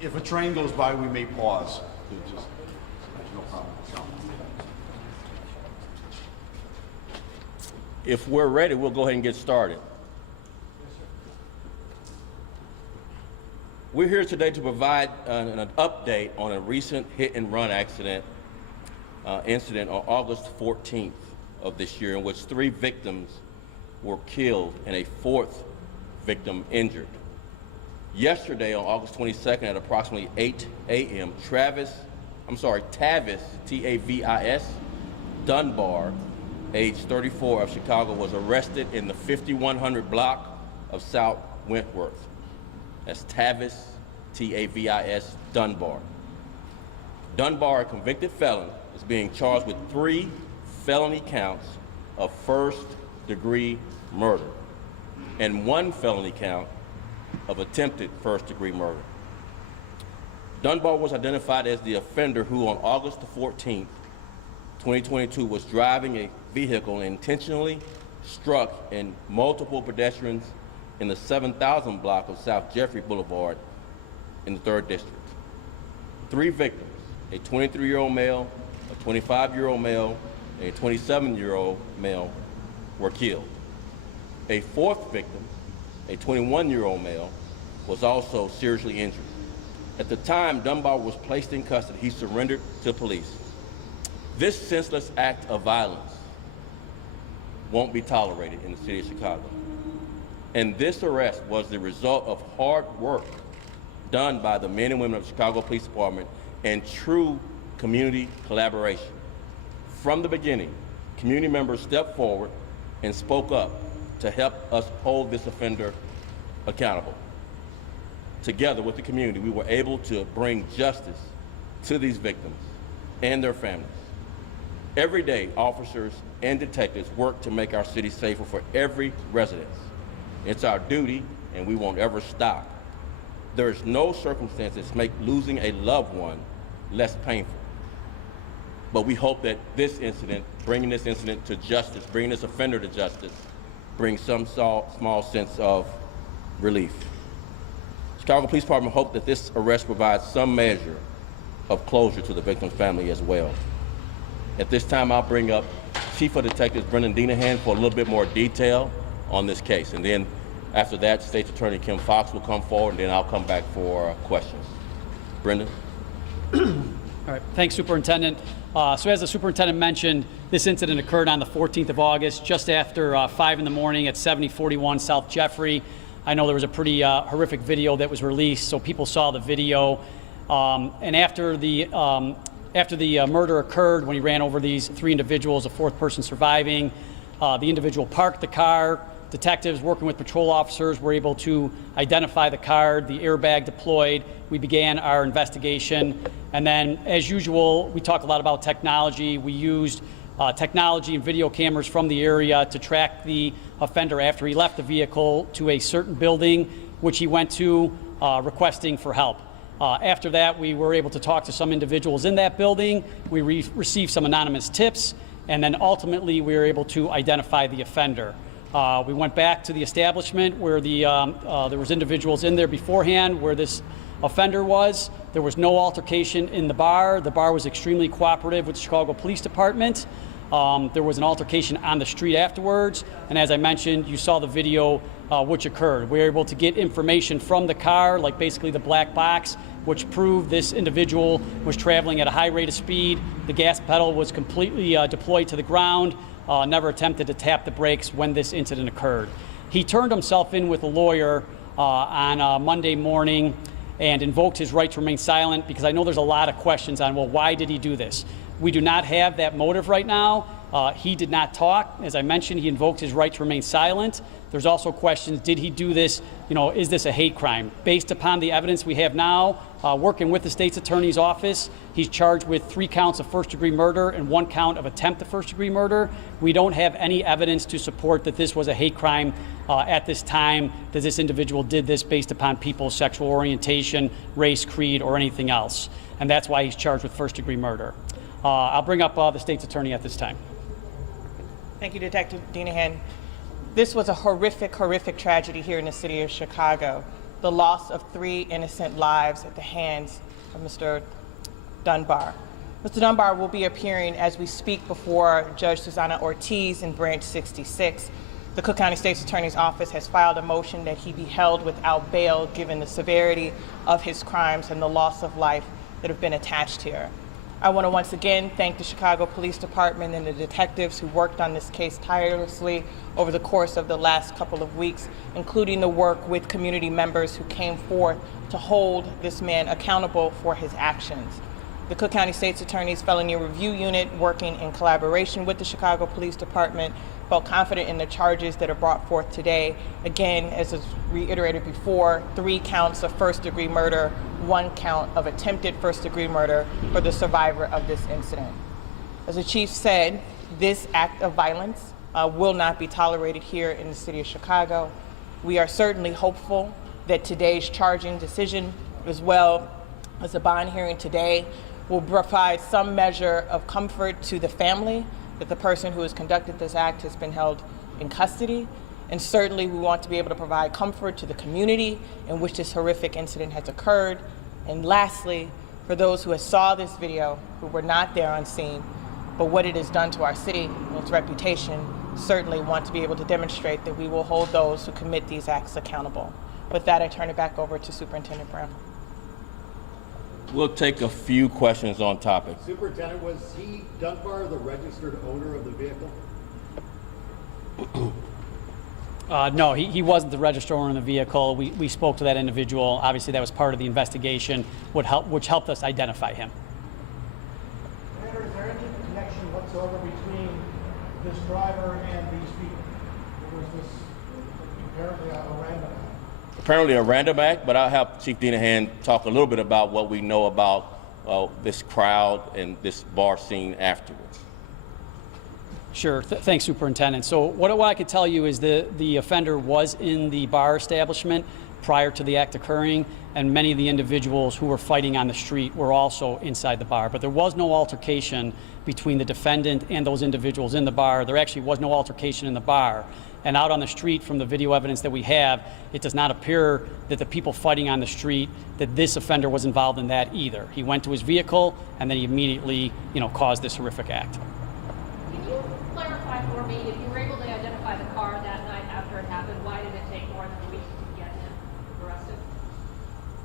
If a train goes by, we may pause. Just, no problem. If we're ready, we'll go ahead and get started. We're here today to provide an update on a recent hit-and-run incident on August 14th of this year, in which 3 victims were killed and a 4th victim injured. Yesterday, on August 22nd, at approximately 8 a.m., Tavis, T-A-V-I-S, Dunbar, age 34, of Chicago, was arrested in the 5100 block of South Wentworth. That's Tavis, T-A-V-I-S, Dunbar. Dunbar, a convicted felon, is being charged with 3 felony counts of first-degree murder and 1 felony count of attempted first-degree murder. Dunbar was identified as the offender who, on August the 14th, 2022, was driving a vehicle and intentionally struck in multiple pedestrians in the 7000 block of South Jeffrey Boulevard in the 3rd District. 3 victims, a 23-year-old male, a 25-year-old male, and a 27-year-old male, were killed. A 4th victim, a 21-year-old male, was also seriously injured. At the time Dunbar was placed in custody, he surrendered to police. This senseless act of violence won't be tolerated in the city of Chicago. And this arrest was the result of hard work done by the men and women of the Chicago Police Department and true community collaboration. From the beginning, community members stepped forward and spoke up to help us hold this offender accountable. Together with the community, we were able to bring justice to these victims and their families. Every day, officers and detectives work to make our city safer for every resident. It's our duty, and we won't ever stop. There is no circumstance that makes losing a loved one less painful. But we hope that this incident, bringing this incident to justice, bringing this offender to justice, brings some small sense of relief. Chicago Police Department hope that this arrest provides some measure of closure to the victim's family as well. At this time, I'll bring up Chief of Detectives Brendan Denahan for a little bit more detail on this case. And then after that, State's Attorney Kim Fox will come forward, and then I'll come back for questions. Brendan? All right, thanks, Superintendent. So as the Superintendent mentioned, this incident occurred on the 14th of August, just after 5 in the morning at 7041 South Jeffrey. I know there was a pretty horrific video that was released, so people saw the video. And after the murder occurred, when he ran over these 3 individuals, a 4th person surviving, the individual parked the car. Detectives working with patrol officers were able to identify the car, the airbag deployed. We began our investigation. And then, as usual, we talk a lot about technology. We used technology and video cameras from the area to track the offender after he left the vehicle to a certain building, which he went to requesting for help. After that, we were able to talk to some individuals in that building. We received some anonymous tips, and then ultimately we were able to identify the offender. We went back to the establishment where there was individuals in there beforehand where this offender was. There was no altercation in the bar. The bar was extremely cooperative with the Chicago Police Department. There was an altercation on the street afterwards, and as I mentioned, you saw the video which occurred. We were able to get information from the car, like basically the black box, which proved this individual was traveling at a high rate of speed. The gas pedal was completely deployed to the ground, never attempted to tap the brakes when this incident occurred. He turned himself in with a lawyer on Monday morning and invoked his right to remain silent, because I know there's a lot of questions on, well, why did he do this? We do not have that motive right now. He did not talk. As I mentioned, he invoked his right to remain silent. There's also questions, did he do this, is this a hate crime? Based upon the evidence we have now, working with the state's attorney's office, he's charged with 3 counts of first-degree murder and 1 count of attempt at first-degree murder. We don't have any evidence to support that this was a hate crime at this time, that this individual did this based upon people's sexual orientation, race, creed, or anything else. And that's why he's charged with first-degree murder. I'll bring up the state's attorney at this time. Thank you, Detective Denahan. This was a horrific, horrific tragedy here in the city of Chicago. the loss of 3 innocent lives at the hands of Mr. Dunbar. Mr. Dunbar will be appearing as we speak before Judge Susanna Ortiz in Branch 66. The Cook County State's Attorney's Office has filed a motion that he be held without bail given the severity of his crimes and the loss of life that have been attached here. I want to once again thank the Chicago Police Department and the detectives who worked on this case tirelessly over the course of the last couple of weeks, including the work with community members who came forth to hold this man accountable for his actions. The Cook County State's Attorney's Felony Review Unit, working in collaboration with the Chicago Police Department, felt confident in the charges that are brought forth today. Again, as was reiterated before, 3 counts of first-degree murder, 1 count of attempted first-degree murder for the survivor of this incident. As the chief said, this act of violence will not be tolerated here in the city of Chicago. We are certainly hopeful that today's charging decision, as well as the bond hearing today, will provide some measure of comfort to the family that the person who has conducted this act has been held in custody. And certainly we want to be able to provide comfort to the community in which this horrific incident has occurred. And lastly, for those who saw this video, who were not there on scene, but what it has done to our city and its reputation, certainly want to be able to demonstrate that we will hold those who commit these acts accountable. With that, I turn it back over to Superintendent Brown. We'll take a few questions on topic. Superintendent, was he, Dunbar, the registered owner of the vehicle? No, he wasn't the registered owner of the vehicle. We spoke to that individual. Obviously, that was part of the investigation, which helped us identify him. Commander, is there any connection whatsoever between this driver and these people? Or was this apparently a random act? Apparently a random act, but I'll have Chief Dinahan talk a little bit about what we know about this crowd and this bar scene afterwards. Sure. Thanks, Superintendent. So what I could tell you is the offender was in the bar establishment prior to the act occurring, and many of the individuals who were fighting on the street were also inside the bar. But there was no altercation between the defendant and those individuals in the bar. There actually was no altercation in the bar. And out on the street, from the video evidence that we have, it does not appear that the people fighting on the street, that this offender was involved in that either. He went to his vehicle, and then he immediately, caused this horrific act. Can you clarify for me, if you were able to identify the car that night after it happened, why did it take more than a week to get him arrested?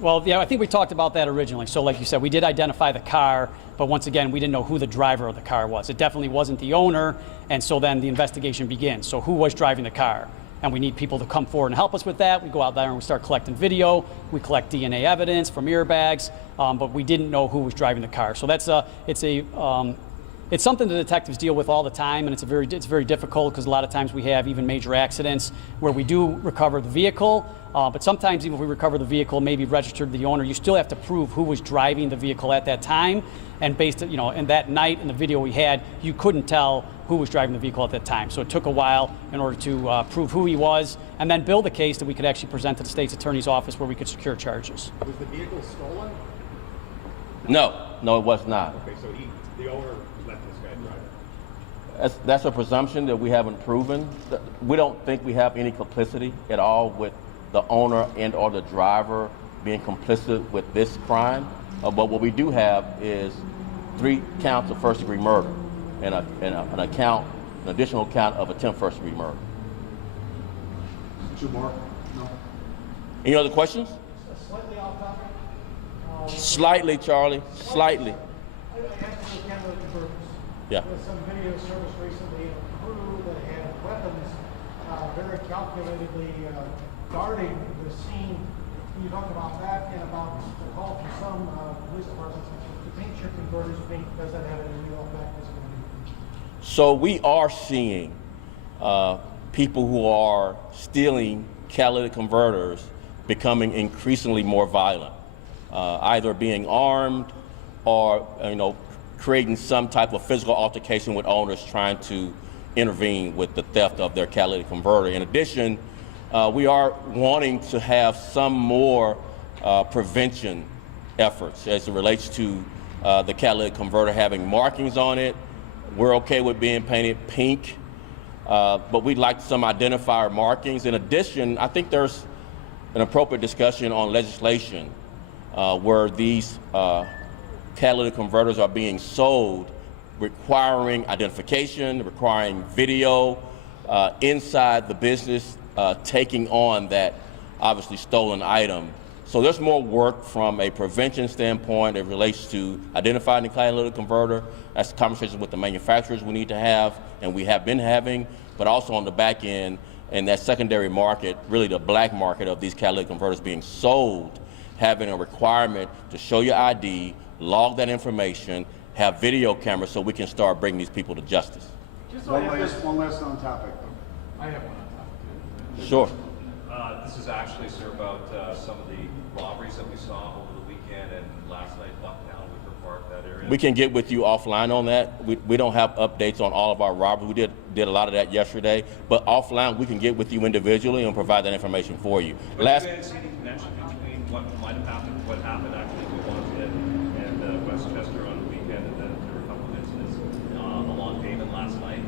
Well, yeah, I think we talked about that originally. So like you said, we did identify the car, but once again, we didn't know who the driver of the car was. It definitely wasn't the owner, and so then the investigation begins. So who was driving the car? And we need people to come forward and help us with that. We go out there and we start collecting video. We collect DNA evidence from airbags, but we didn't know who was driving the car. So it's something the detectives deal with all the time, and it's very difficult because a lot of times we have even major accidents where we do recover the vehicle, but sometimes even if we recover the vehicle, maybe registered the owner, you still have to prove who was driving the vehicle at that time. And based, and that night in the video we had, you couldn't tell who was driving the vehicle at that time. So it took a while in order to prove who he was, and then build a case that we could actually present to the state's attorney's office where we could secure charges. Was the vehicle stolen? No, it was not. Okay, so the owner let this guy drive it. That's a presumption that we haven't proven. We don't think we have any complicity at all with the owner and or the driver being complicit with this crime. But what we do have is 3 counts of first-degree murder and an additional count of attempt first-degree murder. 2 more? No? Any other questions? Slightly off topic. Slightly, Charlie, slightly. I asked you again with the groups. Yeah. There was some video service recently of a crew that had weapons very calculatedly guarding the scene. Can you talk about that and about the call for some police departments to paint your converters pink? Does that have any real effect? So we are seeing people who are stealing catalytic converters becoming increasingly more violent, either being armed or creating some type of physical altercation with owners trying to intervene with the theft of their catalytic converter. In addition, we are wanting to have some more prevention efforts as it relates to the catalytic converter having markings on it. We're okay with being painted pink, but we'd like some identifier markings. In addition, I think there's an appropriate discussion on legislation where these catalytic converters are being sold, requiring identification, requiring video inside the business, taking on that obviously stolen item. So there's more work from a prevention standpoint. It relates to identifying the catalytic converter. That's conversations with the manufacturers we need to have, and we have been having, but also on the back end, and that secondary market, really the black market of these catalytic converters being sold, having a requirement to show your ID, log that information, have video cameras so we can start bringing these people to justice. One last on topic. I have one on top too. Sure. This is actually, sir, about some of the robberies that we saw over the weekend and last night, Bucktown, Wicker Park, that area. We can get with you offline on that. We don't have updates on all of our robberies. We did a lot of that yesterday, but offline we can get with you individually and provide that information for you. But you guys see any connection between what might have happened, what happened actually in Wanted and Westchester on the weekend, and then there were a couple of incidents along Haven last night?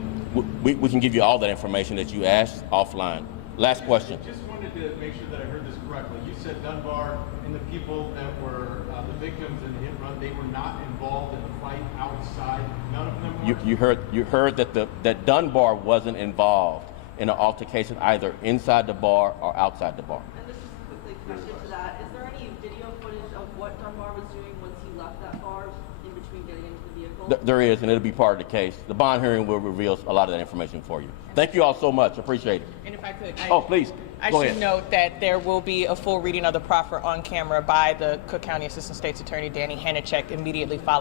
We can give you all that information that you asked offline. Last question. Just wanted to make sure that I heard this correctly. You said Dunbar and the people that were the victims in the hit run, they were not involved in the fight outside. None of them were? You heard that Dunbar wasn't involved in an altercation either inside the bar or outside the bar. And this is quickly connected to that. Is there any video footage of what Dunbar was doing once he left that bar in between getting into the vehicle? There is, and it'll be part of the case. The bond hearing will reveal a lot of that information for you. Thank you all so much. Appreciate it. And if I could, Oh, please. I Go should ahead. note that there will be a full reading of the proffer on camera by the Cook County Assistant State's Attorney Danny Hanachek immediately following